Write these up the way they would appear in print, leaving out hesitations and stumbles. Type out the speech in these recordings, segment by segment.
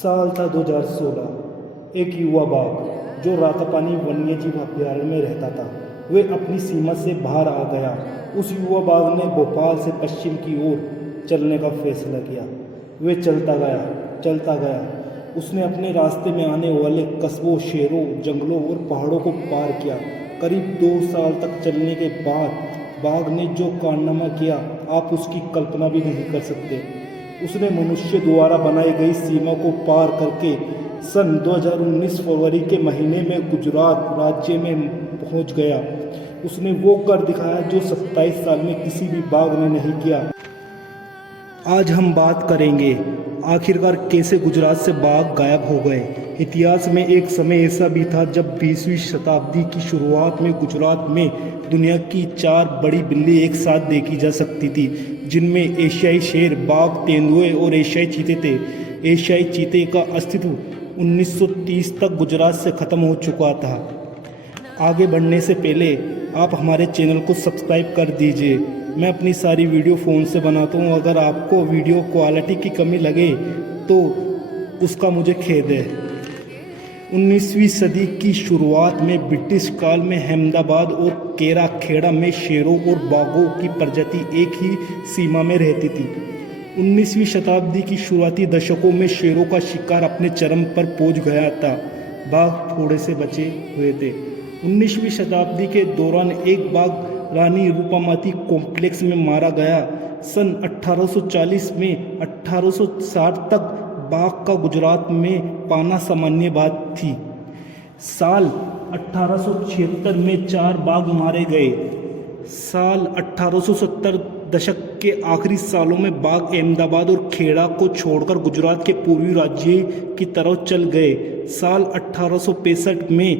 साल था 2016। एक युवा बाघ जो रातापानी वन्यजीव अभयारण्य में रहता था, वे अपनी सीमा से बाहर आ गया। उस युवा बाघ ने भोपाल से पश्चिम की ओर चलने का फैसला किया। वे चलता गया। उसने अपने रास्ते में आने वाले कस्बों, शहरों, जंगलों और पहाड़ों को पार किया। करीब 2 साल तक चलने के बाद बाघ ने जो कारनामा किया, आप उसकी कल्पना भी नहीं कर सकते। उसने मनुष्य द्वारा बनाई गई सीमा को पार करके सन 2019 फरवरी के महीने में गुजरात राज्य में पहुंच गया। उसने वो कर दिखाया जो 27 साल में किसी भी बाघ ने नहीं किया। आज हम बात करेंगे आखिरकार कैसे गुजरात से बाघ गायब हो गए। इतिहास में एक समय ऐसा भी था जब 20वीं शताब्दी की शुरुआत में गुजरात में दुनिया की 4 बड़ी बिल्ली एक साथ देखी जा सकती थी, जिनमें एशियाई शेर, बाघ, तेंदुए और एशियाई चीते थे। एशियाई चीते का अस्तित्व 1930 तक गुजरात से ख़त्म हो चुका था। आगे बढ़ने से पहले आप हमारे चैनल को सब्सक्राइब कर दीजिए। मैं अपनी सारी वीडियो फ़ोन से बनाता हूँ। अगर आपको वीडियो क्वालिटी की कमी लगे तो उसका मुझे खेद है। 19वीं सदी की शुरुआत में ब्रिटिश काल में अहमदाबाद और केरा खेड़ा में शेरों और बाघों की प्रजाति एक ही सीमा में रहती थी। 19वीं शताब्दी की शुरुआती दशकों में शेरों का शिकार अपने चरम पर पहुंच गया था। बाघ थोड़े से बचे हुए थे। 19वीं शताब्दी के दौरान एक बाघ रानी रूपामती कॉम्प्लेक्स में मारा गया। सन 1840 में 1860 तक बाघ का गुजरात में पाना सामान्य बात थी। साल 1876 में 4 बाघ मारे गए। साल 1870 दशक के आखिरी सालों में बाघ अहमदाबाद और खेड़ा को छोड़कर गुजरात के पूर्वी राज्य की तरफ चल गए। साल 1865 में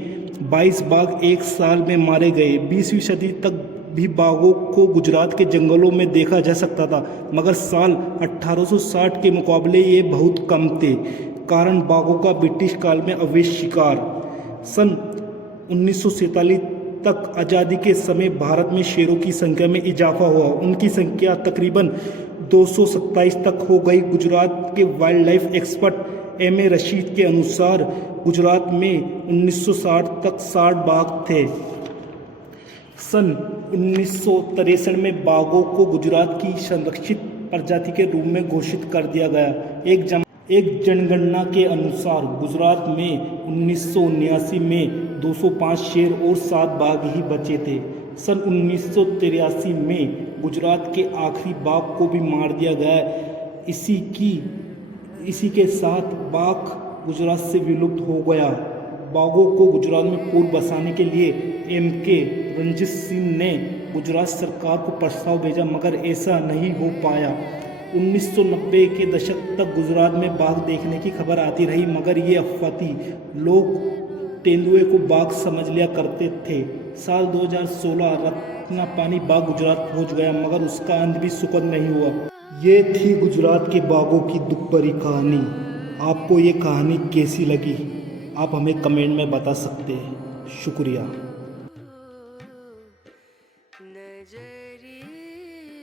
22 बाघ एक साल में मारे गए। 20वीं सदी तक भी बाघों को गुजरात के जंगलों में देखा जा सकता था, मगर साल 1860 के मुकाबले ये बहुत कम थे। कारण बाघों का ब्रिटिश काल में अवैध शिकार। सन 1947 तक आज़ादी के समय भारत में शेरों की संख्या में इजाफा हुआ। उनकी संख्या तकरीबन 227 तक हो गई। गुजरात के wild life expert m a Rashid के अनुसार गुजरात में 1960 तक 60 बाघ थे। सन 1963 में बाघों को गुजरात की संरक्षित प्रजाति के रूप में घोषित कर दिया गया। एक जनगणना के अनुसार गुजरात में 1979 में 205 शेर और 7 बाघ ही बचे थे। सन 1983 में गुजरात के आखिरी बाघ को भी मार दिया गया। इसी के साथ बाघ गुजरात से विलुप्त हो गया। बाघों को गुजरात में पूर्व बसाने के लिए एम.के. रंजीत सिंह ने गुजरात सरकार को प्रस्ताव भेजा, मगर ऐसा नहीं हो पाया। 1990 के दशक तक गुजरात में बाघ देखने की खबर आती रही, मगर ये अफवाह थी। लोग तेंदुए को बाघ समझ लिया करते थे। साल 2016 रत्नापानी बाघ गुजरात पहुंच गया, मगर उसका अंत भी सुखद नहीं हुआ। ये थी गुजरात के बाघों की दुख भरी कहानी। आपको ये कहानी कैसी लगी, आप हमें कमेंट में बता सकते हैं। शुक्रिया।